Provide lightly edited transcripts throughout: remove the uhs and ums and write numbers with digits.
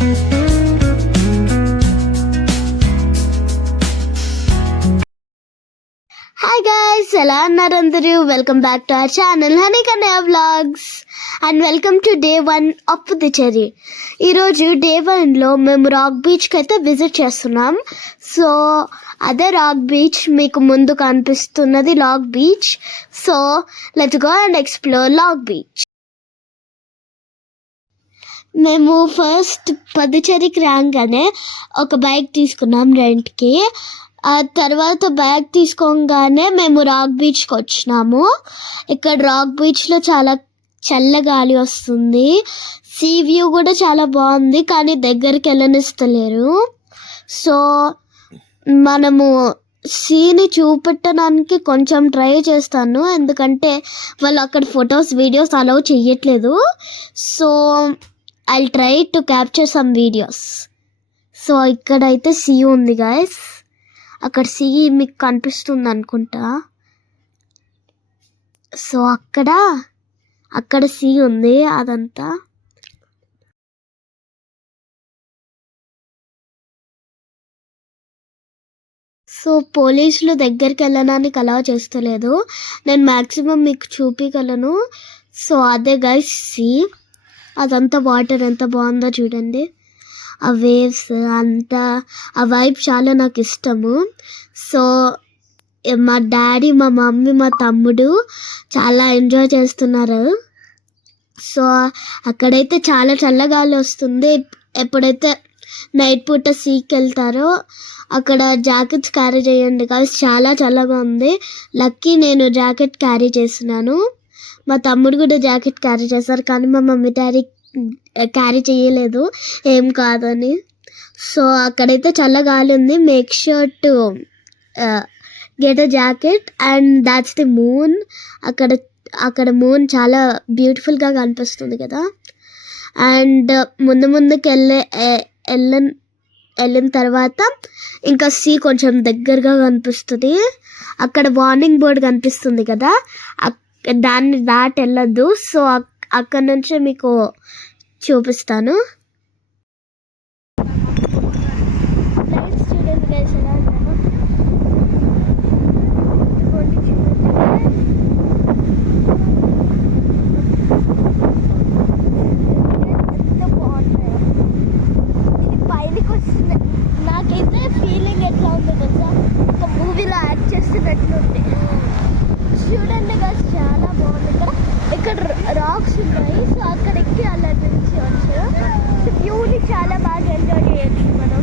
Hi guys, ఎలా ఉన్నారు అందరూ? Welcome back to our channel honey Kannayya vlogs and welcome to day 1 of Puducherry. ఈరోజు day 1లో మేము రాక్ బీచ్కి అయితే విజిట్ చేస్తున్నాం. సో అదే రాక్ బీచ్ మీకు ముందు కనిపిస్తున్నది log beach. So let's go and explore log beach. మేము ఫస్ట్ పుదుచ్చేరికి రాగానే ఒక బైక్ తీసుకున్నాం రెంట్కి. ఆ తర్వాత బ్యాగ్ తీసుకోగానే మేము రాక్ బీచ్కి వచ్చినాము. ఇక్కడ రాక్ బీచ్లో చాలా చల్ల గాలి వస్తుంది. సీ వ్యూ కూడా చాలా బాగుంది, కానీ దగ్గరికి వెళ్ళనిస్తలేరు. సో మనము సీని చూపెట్టడానికి కొంచెం ట్రై చేస్తాను, ఎందుకంటే వాళ్ళు అక్కడ ఫొటోస్ వీడియోస్ అలౌ చెయ్యట్లేదు. So I try to capture some videos. So ఇక్కడైతే సీ ఉంది గైస్, అక్కడ సీ మీకు కనిపిస్తుంది అనుకుంటా. సో అక్కడ సీ ఉంది అదంతా. సో పోలీసులు దగ్గరికి వెళ్ళడానికి అలా చేస్తలేదు. నేను మ్యాక్సిమం మీకు చూపించగలను. సో అదే గైస్ సీ, అదంతా వాటర్ ఎంత బాగుందో చూడండి. ఆ వేవ్స్ అంతా, ఆ వైబ్ చాలా నాకు ఇష్టము. సో మా డాడీ, మా మమ్మీ, మా తమ్ముడు చాలా ఎంజాయ్ చేస్తున్నారు. సో అక్కడైతే చాలా చల్లగాలి వస్తుంది. ఎప్పుడైతే నైట్ పూట సీకి వెళ్తారో అక్కడ జాకెట్స్ క్యారీ చేయండి కాదు, చాలా చల్లగా ఉంది. లక్కీ నేను జాకెట్ క్యారీ చేస్తున్నాను. మా తమ్ముడు కూడా జాకెట్ క్యారీ చేస్తారు, కానీ మా మమ్మీ డాడీ క్యారీ చేయలేదు ఏం కాదని. సో అక్కడైతే చల్లగాలి ఉంది. Make sure to get a jacket. And that's the moon. అక్కడ మూన్ చాలా బ్యూటిఫుల్గా కనిపిస్తుంది కదా. అండ్ ముందుకు వెళ్ళిన తర్వాత ఇంకా సీ కొంచెం దగ్గరగా కనిపిస్తుంది. అక్కడ వార్నింగ్ బోర్డ్ కనిపిస్తుంది కదా, దాన్ని దాటి వెళ్ళొద్దు. సో అక్కడ నుంచి మీకు చూపిస్తాను. నాకైతే ఫీలింగ్ ఎట్లా ఉంది తెలుసా, ఒక మూవీలో యాక్ట్ చేస్తున్నట్లుంది. చూడండి గైస్, చాలా బాగుంది. ఇక్కడ రాక్స్ ఉన్నాయి. సో అక్కడ ఎక్కి అలా నిలిచవచ్చు. వ్యూని చాలా బాగా ఎంజాయ్ చేయొచ్చు మనం.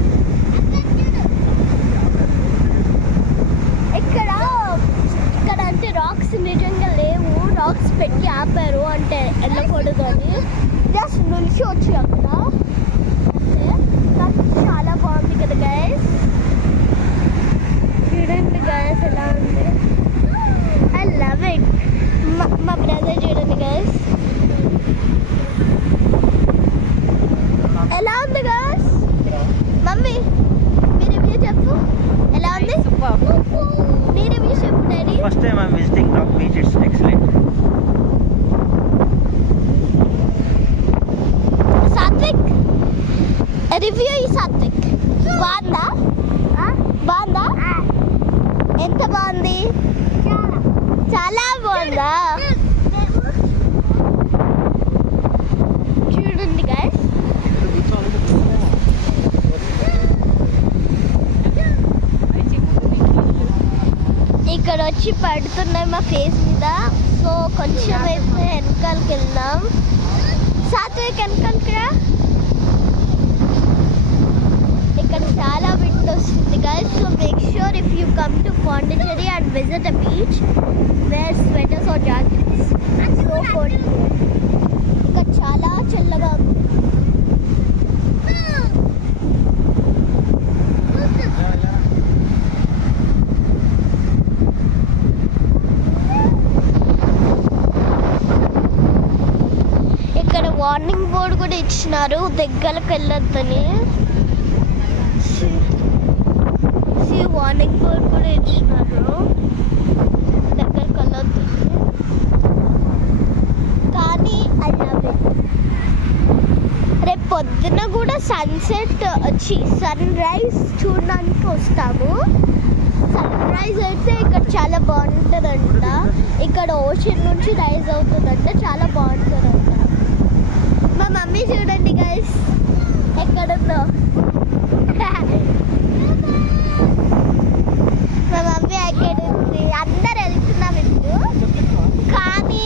ఇక్కడ అంటే రాక్స్ నిజంగా లేవు, రాక్స్ పెట్టి ఆపారు అంటే వెళ్ళకూడదు అని. జస్ట్ నిలిచవచ్చు అక్కడ అంటే. నాకు చాలా బాగుంది కదా గైస్, చూడండి గైస్ ఎలా ఉంది. I love it. మా బ్రదర్ చూడండి గైస్ ఎలా ఉంది గైస్. మమ్మీ మీ రివ్యూ చెప్పు, ఎలా ఉంది? నీ రివ్యూ చెప్పు daddy. First time I am visiting rock beach. It's excellent. Satvik review ఈ సాత్విక్ బాగుందా? ఎంత బాగుంది? చాలా బాగుందా? చూడండి గైస్, ఇక్కడ వచ్చి పడుతున్నాయి మా ఫేస్ మీద. సో కొంచెం అయితే వెనకాలకి వెళ్దాం. సాత్విక్ వెనకాలకి. ఇక్కడ చాలా విండ్ వస్తుంది guys. So make sure if you come to Pondicherry and visit a beach, wear sweaters or jackets. So cold. ఇక్కడ చాలా చల్లగా ఉంది. ఇక్కడ వార్నింగ్ బోర్డు కూడా ఇచ్చినారు, దగ్గరకు వెళ్ళొద్దని. వార్నింగ్ బోర్డ్ కూడా ఇచ్చినారు, దగ్గరికి వెళ్ళొద్దు. కానీ ఐ లవ్ ఇట్. రేపు పొద్దున కూడా సన్సెట్ సన్ రైజ్ చూడడానికి వస్తాము. సన్ రైజ్ అయితే ఇక్కడ చాలా బాగుంటుందంట. ఇక్కడ ఓషన్ నుంచి రైజ్ అవుతుందంట, చాలా బాగుంటుందంట. మా మమ్మీ చూడండి గైస్ ఎక్కడుందో. మా మమ్మీ ఎక్కడ ఉంది? అందరు వెళ్తున్నాం ఇప్పుడు, కానీ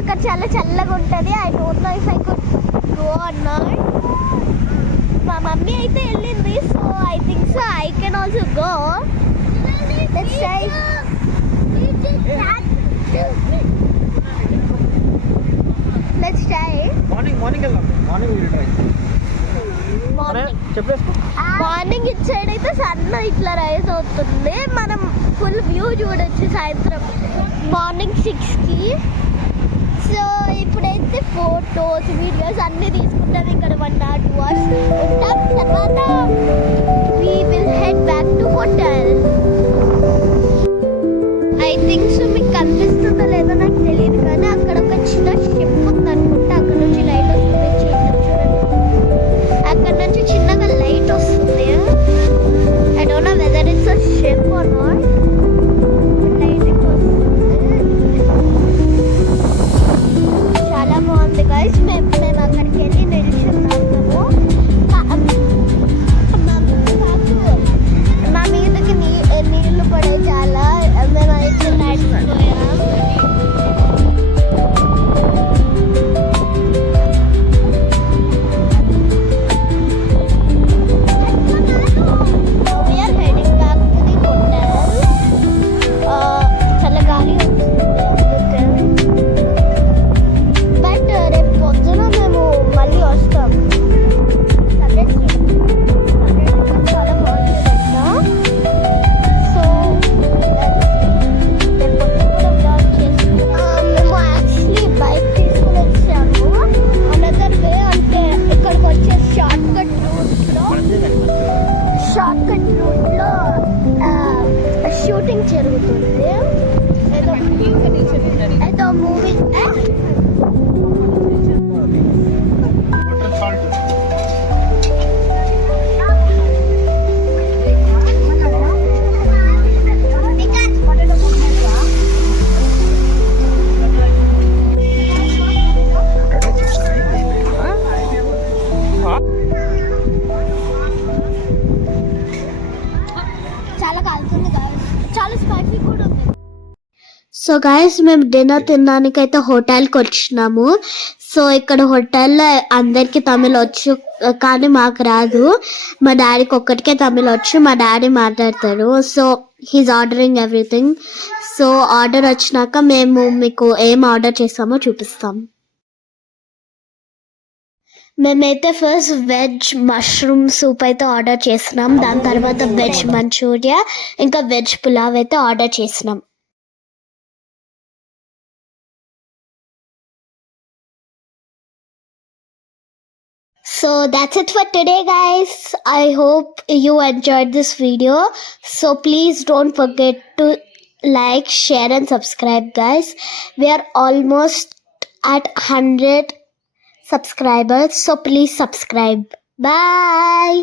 అక్కడ చాలా చల్లగా ఉంటుంది. I don't no if I could go or not. మా మమ్మీ అయితే వెళ్ళింది, so I think so I can also go. Let's try. Let's try. Morning ఇటు సైడ్ అయితే సన్ ఇట్లా రైజ్ అవుతుంది. మనం ఫుల్ వ్యూ చూడొచ్చు సాయంత్రం మార్నింగ్ 6కి. సో ఇప్పుడైతే ఫోటోస్ వీడియోస్ అన్నీ తీసుకుంటాం. ఇక్కడ 1 or 2 hours ఉంటాం. తర్వాత we will head back to hotel. I think so మీకు కనిపిస్తుందో లేదో నాకు తెలియదు, కానీ అక్కడ ఒక చిన్న షిప్ ఉంది అనుకుంటా. అక్కడ నుంచి లైట్ వస్తుంది, చూడండి అక్కడ నుంచి చిన్నగా లైట్ వస్తుంది. I don't know whether it's a ship or not. Light వస్తుంది, చాలా బాగుంది గైస్. మేము అక్కడికి వెళ్ళి నిల్చున్నాము. మా మీదకి నీళ్లు పడే చాలా. మేమైతే తడిసిపోయాం. షూటింగ్ జరుగుతుంది. ఏదో మూవీ. చాలా కాలుతుంది గాయస్, చాలా స్పైసీ కూడా ఉంది. సో గాయస్ మేము డిన్నర్ తినడానికి అయితే హోటల్కి వచ్చినాము. సో ఇక్కడ హోటల్లో అందరికీ తమిళ్ వచ్చు, కానీ మాకు రాదు. మా డాడీకి ఒక్కటికే తమిళ్ వచ్చు, మా డాడీ మాట్లాడతారు. So he's ordering everything. So order వచ్చినాక మేము మీకు ఏం ఆర్డర్ చేస్తామో చూపిస్తాం. మేమైతే ఫస్ట్ వెజ్ మష్రూమ్ సూప్ అయితే ఆర్డర్ చేసినాం. దాని తర్వాత వెజ్ మంచూరియా ఇంకా వెజ్ పులావ్ అయితే ఆర్డర్ చేసినాం. So that's it for today guys. I hope you enjoyed this video. So please don't forget to like, share and subscribe guys. We are almost at 100 subscribers, so please subscribe. Bye.